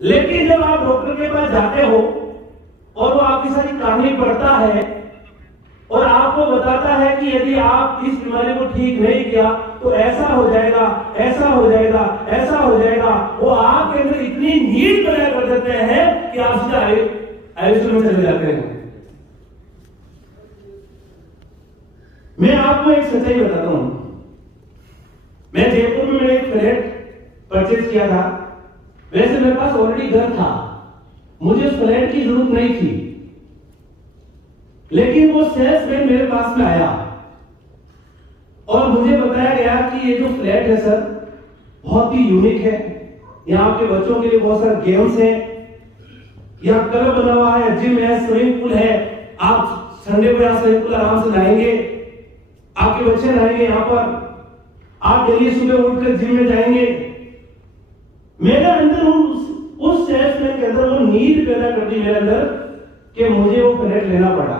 लेकिन जब आप डॉक्टर के पास जाते हो और वो आपकी सारी कहानी पढ़ता है और आपको बताता है कि यदि आप इस बीमारी को ठीक नहीं किया तो ऐसा हो जाएगा, ऐसा हो जाएगा, ऐसा हो जाएगा, वो आपके अंदर इतनी नीड पैदा कर देते हैं कि आप सीधा आईसीयू में चले जाते हैं। मैं आपको एक सच्चाई बताता हूं। मैं जयपुर में मैंने एक फ्लैट परचेज किया था। वैसे मेरे पास ऑलरेडी घर था, मुझे उस फ्लैट की जरूरत नहीं थी, लेकिन वो सेल्समैन मेरे पास में आया और मुझे बताया गया कि ये जो फ्लैट है सर बहुत ही यूनिक है, यहाँ आपके बच्चों के लिए बहुत सारे गेम्स हैं, यहाँ क्लब बना हुआ है, जिम है, स्विमिंग पूल है, आप संडे को यहाँ स्विमिंग पूल आराम से नहाएंगे, आपके बच्चे नहाएंगे यहाँ पर, आप डेली सुबह उठकर जिम में जाएंगे। मेरे अंदर उस सेल्समैन के अंदर वो नीड पैदा कर दी मेरे अंदर कि मुझे वो फ्लैट लेना पड़ा।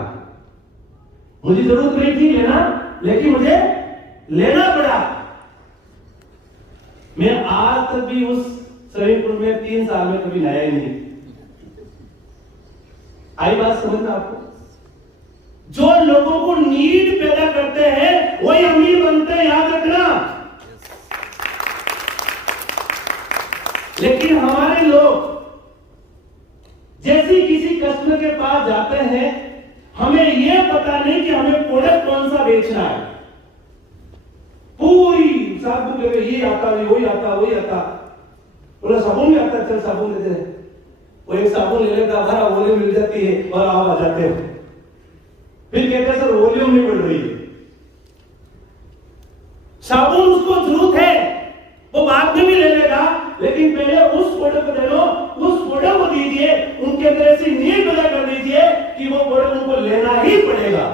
मुझे जरूरत नहीं थी लेना, लेकिन मुझे लेना पड़ा। मैं आज तक भी उस स्विमिंग पूल में 3 साल में कभी नहाया ही नहीं। आई बात समझ में आपको? जो लोगों को नीड पैदा करते हैं वही अमीर बनते हैं, याद रखना। लेकिन हमारे लोग जैसे किसी कस्टमर के पास जाते हैं, हमें यह पता नहीं कि हमें प्रोडक्ट कौन सा बेचना है। पूरी साबुन ले, ये आता वही आता वही आता, बोला साबुन भी आता, चल साबुन लेते हैं। वो एक साबुन ले लेता, भरा वॉल्यूम मिल जाती है और आप आ जाते हो। फिर कहते हैं सर वॉल्यूम नहीं बढ़ रही है। साबुन उसको जरूरत है, वो बाद में भी ले लेगा, लेकिन पहले उस प्रोडक्ट को दे लो, उस प्रोडक्ट को दीजिए, उनके अंदर ऐसी नीड पैदा कर दीजिए कि वो प्रोडक्ट उनको लेना ही पड़ेगा।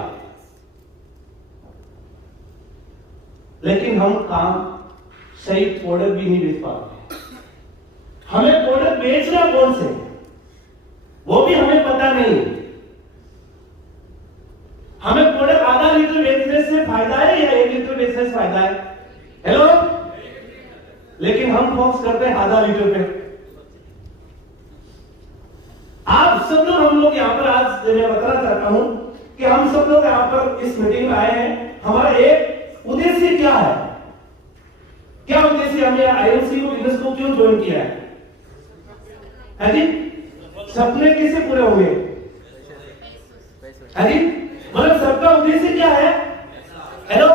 लेकिन हम काम सही प्रोडक्ट भी नहीं बेच पाते। हमें प्रोडक्ट बेचना कौन से वो भी हमें पता नहीं। हमें प्रोडक्ट आधा लीटर बेचने से फायदा है या 1 लीटर बेचने से फायदा है? हेलो, लेकिन हम फोकस करते हैं आधा लीटर पे। आप सब लोग, हम लोग यहां पर आज मैं बताना चाहता हूं कि हम सब लोग यहां पर इस मीटिंग में आए हैं। हमारा एक उद्देश्य क्या है? क्या उद्देश्य? हमने आईएमसी को, बिजनेस को क्यों ज्वाइन किया है जी? सपने कैसे पूरे होंगे? है जी? मतलब सबका उद्देश्य क्या है? हेलो,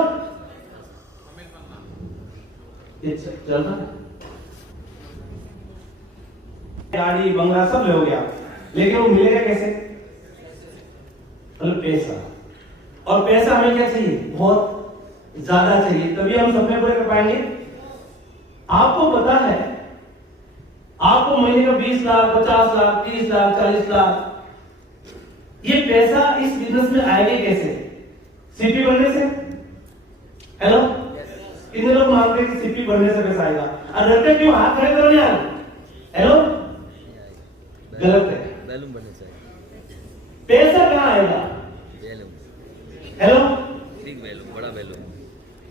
चल रहा है, गाड़ी बंगला सब ले हो गया, लेकिन वो मिलेगा कैसे? मतलब पैसा। और पैसा हमें क्या चाहिए? बहुत ज्यादा चाहिए, तभी हम सपने पूरे कर पाएंगे। आपको पता है, आपको महीने का 20 लाख, 50 लाख, 30 लाख, 40 लाख, ये पैसा इस बिजनेस में आएगा कैसे? सीपी बनने से। हेलो, कितने लोग मानते हैं कि सीपी बनने से पैसा आएगा? डरते क्यों? हाथ खड़े करो यार। हेलो, गलत है। बैलून बनने से पैसा कहां आएगा? हेलो, ठीक बैलून, बड़ा बैलून।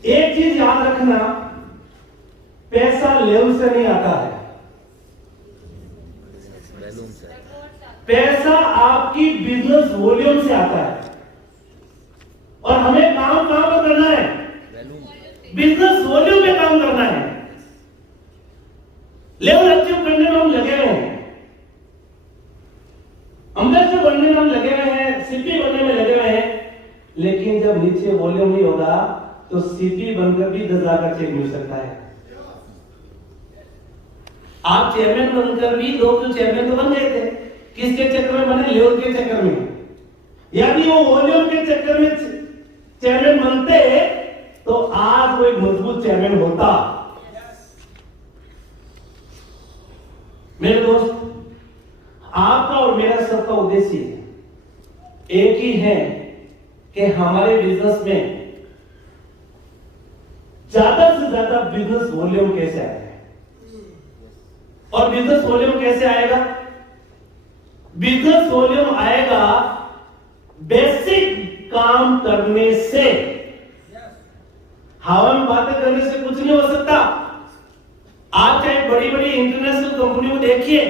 एक चीज याद रखना, पैसा लेवल से नहीं आता है, बैलून से। पैसा आपकी बिजनेस वॉल्यूम से आता है। और हमें काम कहां पर करना है? बिजनेस वॉल्यूम में काम करना है। लेवल अचीव करने में हम लगे हुए हैं, एम्बेसडर बनने में हम लगे हुए हैं, सीपी बनने में लगे हुए हैं, लेकिन जब नीचे वॉल्यूम नहीं होगा तो सीपी बनकर भी 10 लाख का चेक मिल सकता है। आप चेयरमैन बनकर भी 2 चेयरमैन तो बन गए थे, किसके चक्कर में बने? लेवल के चक्कर में। यदि वो वॉल्यूम के चक्कर में चेयरमैन बनते तो आज वो एक मजबूत चेयरमैन होता। मेरे दोस्त, आपका और मेरा सबका उद्देश्य एक ही है कि हमारे बिजनेस में ज्यादा से ज्यादा बिजनेस वॉल्यूम कैसे आए। और बिजनेस वॉल्यूम कैसे आएगा? बिजनेस वॉल्यूम आएगा बेसिक काम करने से। हवा में बातें करने से कुछ नहीं हो सकता। आप चाहे बड़ी बड़ी इंटरनेशनल कंपनी को देखिए,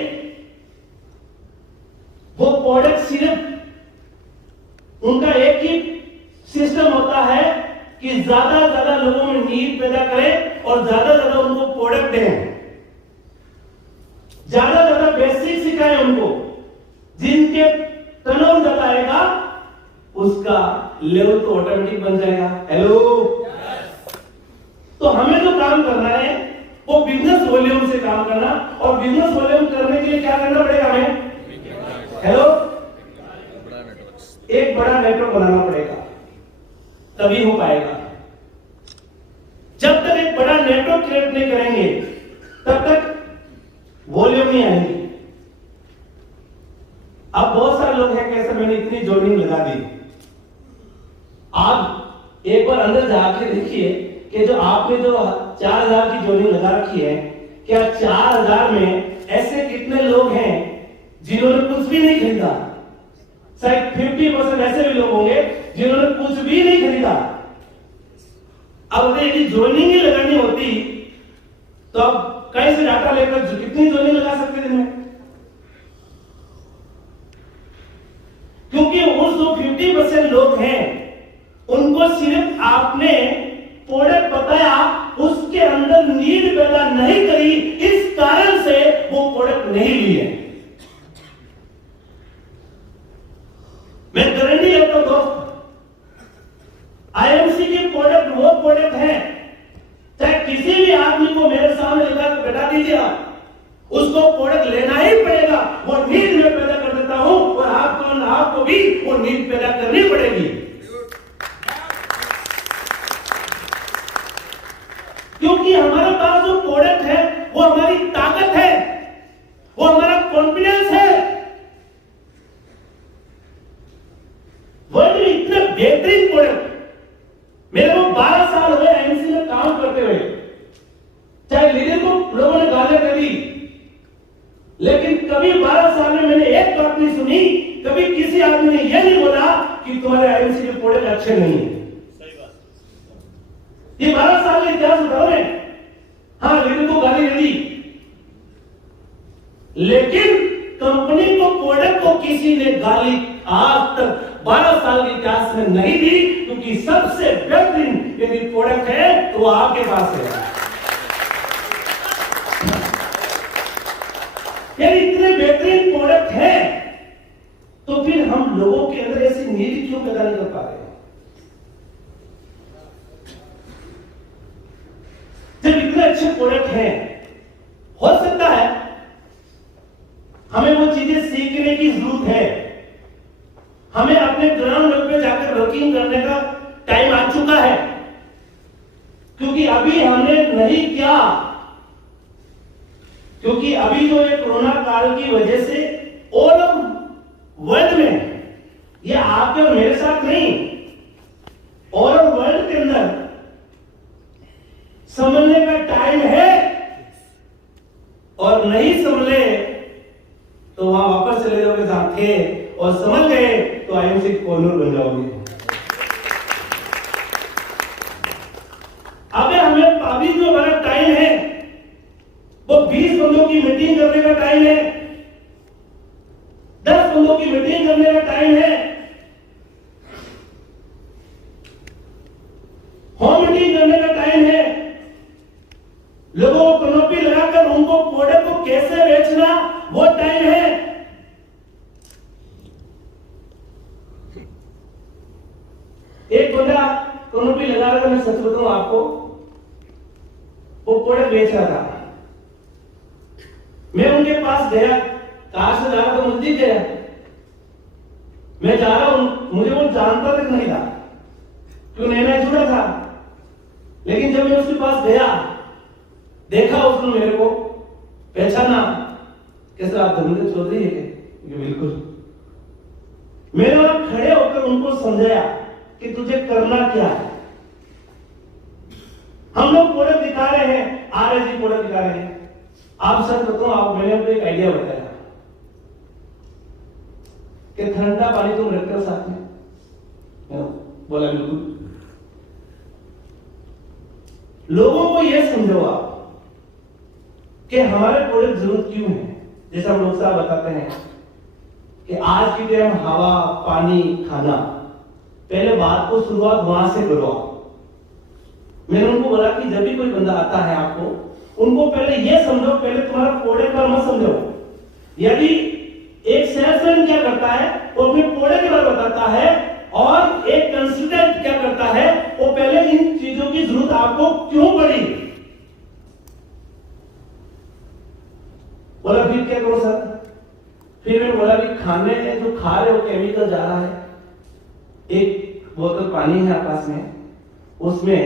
वो प्रोडक्ट सिर्फ उनका एक ही सिस्टम होता है कि ज्यादा ज्यादा लोगों में नीड पैदा करें और ज्यादा ज्यादा उनको प्रोडक्ट दें, ज्यादा ज्यादा बेसिक सिखाएं उनको, जिनके टर्नओवर ज्यादा आएगा उसका लेवल तो ऑटोमेटिक बन जाएगा। हेलो, तो हमें जो काम करना है वो बिजनेस वॉल्यूम से काम करना, और बिजनेस वॉल्यूम करने के लिए क्या करना पड़ेगा हमें? हेलो, बड़ा नेटवर्क, एक बड़ा नेटवर्क बनाना पड़ेगा, तभी हो पाएगा। जब तक एक बड़ा नेटवर्क क्रिएट नहीं करेंगे तब तक वॉल्यूम नहीं आएगी। अब बहुत सारे लोग हैं कैसे मैंने इतनी जोड़िंग लगा दी। आप एक बार अंदर जाके देखिए कि जो आपने जो 4000 की जोड़िंग लगा रखी है, क्या 4000 में ऐसे कितने लोग हैं जिन्होंने कुछ भी नहीं खरीदा? शायद 50% ऐसे भी लोग होंगे जिन्होंने कुछ भी नहीं खरीदा। अब अगर यदि जोड़िंग ही लगानी होती तो अब कहीं से डाटा लेकर कितनी जोड़िंग लगा सकते दिन में? क्योंकि उस जो 50% लोग हैं उनको सिर्फ आपने प्रोडक्ट बताया, उसके अंदर नीड पैदा नहीं करी, इस कारण से वो प्रोडक्ट नहीं लिए। मैं गारंटी देता हूं दोस्त, आईएमसी की प्रोडक्ट वो प्रोडक्ट है, चाहे किसी भी आदमी को मेरे सामने लेकर बैठा दीजिए, उसको प्रोडक्ट लेना ही पड़ेगा। वो नीड में पैदा कर देता हूं और आपको भी वो नीड पैदा करनी पड़ेगी। क्योंकि हमारे पास जो प्रोडक्ट है वो हमारी ताकत है, वो हमारा कॉन्फिडेंस है। वर्ल्ड में इतने बेहतरीन प्रोडक्ट, मेरे को 12 साल हुए आईएमसी में काम करते हुए, चाहे लीडर को लोगों ने गालियां करी, लेकिन कभी 12 साल में मैंने एक बात नहीं सुनी, कभी किसी आदमी ने यह नहीं बोला कि तुम्हारे आईएमसी के प्रोडक्ट अच्छे नहीं है। ये 12 साल का इतिहास बताओ मैं। हाँ, लीडर को गाली दे दी, लेकिन कंपनी को, प्रोडक्ट को किसी ने गाली आज तक 12 साल के इतिहास में नहीं दी, क्योंकि सबसे बेहतरीन यदि प्रोडक्ट है तो वो आपके पास है। यदि इतने बेहतरीन प्रोडक्ट है तो फिर हम लोगों के अंदर ऐसी नीड क्यों पैदा नहीं कर पा रहे? जब इतने अच्छे प्रोडक्ट हैं, हो सकता है हमें वो चीजें सीखने की जरूरत है, हमें अपने ग्राउंड लेवल पे जाकर वर्किंग करने का टाइम आ चुका है, क्योंकि अभी हमने नहीं किया। क्योंकि अभी जो ये कोरोना काल की वजह से ऑल वर्ल्ड में, ये आपके और मेरे साथ नहीं, ऑल वर्ल्ड के अंदर समझने का टाइम है, और नहीं समझे तो वहां वापस चले जाओगे जहां थे, और समझ गए तो आईएमसी कॉर्नर बन जाओगे। हमें अभी जो हमारा टाइम है वो 20 बंदों की मीटिंग करने का टाइम है, 10 बंदों की मीटिंग करने का टाइम है, होम मीटिंग करने का टाइम है, लोगों को कनोपी लगाकर उनको प्रोडक्ट को कैसे बेचना वो टाइम है। एक बंदा कनोपी लगा रहा था, मैं सच बताऊं आपको, वो प्रोडक्ट बेच रहा था। मैं उनके पास गया, कार से जा रहा था, मुझे गया, मैं जा रहा हूं, मुझे वो जानता तक नहीं था, क्यों नया जुड़ा था। लेकिन जब मैं उसके पास गया, देखा उसने मेरे को पहचाना, कैसे आप धर्मेंद्र चौधरी है? बिल्कुल। मैंने वहां खड़े होकर उनको समझाया कि तुझे करना क्या है। हम लोग प्रोडक्ट दिखा रहे हैं, आरएसजी प्रोडक्ट दिखा रहे हैं। आप सर बताओ, आप मैंने आपको एक आइडिया बताया कि ठंडा पानी तुम रखते हो साथ में, बोला बिल्कुल। लोगों को यह समझो आप कि हमारे प्रोडक्ट जरूरत क्यों है। जैसा हम लोग साहब बताते हैं कि आज की टाइम हवा, पानी, खाना, पहले बात को शुरुआत वहां से करो। मैंने उनको बोला कि जब भी कोई बंदा आता है आपको, उनको पहले ये समझो, पहले तुम्हारा कोड़े पर मत समझो। यदि एक सेल्समैन क्या करता है, वो अपने कोड़े के बारे में बताता है, और एक कंसल्टेंट क्या करता है, वो पहले इन चीजों की जरूरत आपको क्यों पड़ी। बोला फिर क्या करो सर? फिर मैंने बोला कि खाने जो खा रहे हो केमिकल जा रहा है, एक बोतल पानी है पास में, उसमें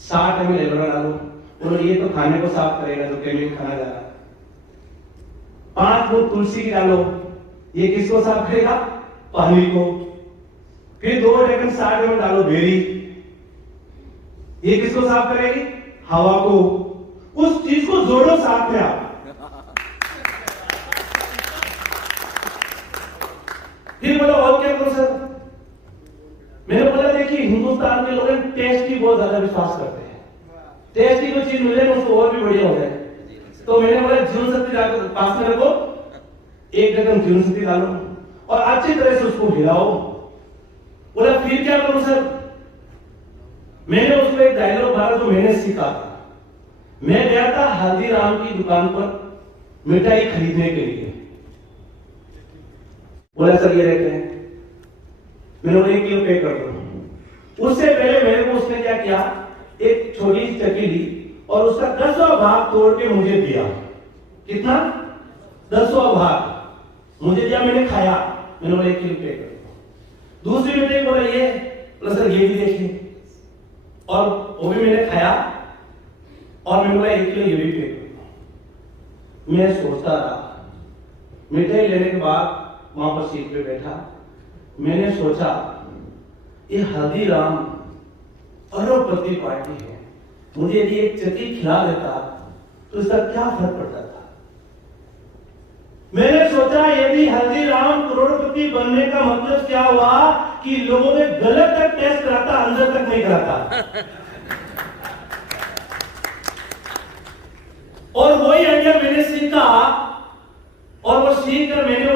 60 ml एलोवेरा डालो। बोलो ये तो खाने को साफ करेगा जो केमिकल खाना जा रहा है। 5 बूंद तुलसी की डालो, ये किसको साफ करेगा? पानी को। फिर 2 ढक्कन 60 ml डालो बेरी, ये किसको साफ करेगी? हवा को। उस चीज को जोड़ो साथ में आप। फिर बोला और क्या करो सर? मैंने बोला देखिए हिंदुस्तान के लोग टेस्ट की बहुत ज्यादा विश्वास करते हैं। टेस्ट की कोई चीज मिले ना उसको और भी बढ़िया हो जाए। तो मैंने बोला जीवन शक्ति डाल पास में रखो, 1 ढक्कन जीवन शक्ति डालो और अच्छी तरह से उसको हिलाओ। बोला फिर क्या करूं सर? मैंने उसको एक डायलॉग मारा जो मैंने सीखा था। मैं गया था हल्दीराम की दुकान पर मिठाई खरीदने के लिए। बोला सर ये रहते हैं, मैंने 1 किलो पे कर दो। उससे पहले मेरे को उसने क्या किया, एक छोटी सी चक्की ली और उसका 10वां भाग तोड़ के मुझे दिया। कितना? 10वां भाग मुझे दिया, मैंने खाया। मैंने बोला 1 किलो पे कर दो। दूसरी बेटे बोला ये, बोला सर ये भी देखिए, और वो भी मैंने खाया और मैंने बोला 1 किलो ये भी पे कर दो। मैं सोचता रहा, मिठाई लेने के बाद वहां पर सीट पे बैठा, मैंने सोचा ये हल्दीराम अरबपति पार्टी है, मुझे यदि एक चक्की खिला देता तो इसका क्या फर्क पड़ता था। मैंने सोचा यदि हल्दीराम करोड़पति बनने का मतलब क्या हुआ कि लोगों ने गलत तक टेस्ट कराता, अंदर तक नहीं कराता। और वही आइडिया मैंने सीखा और वो सीख कर मैंने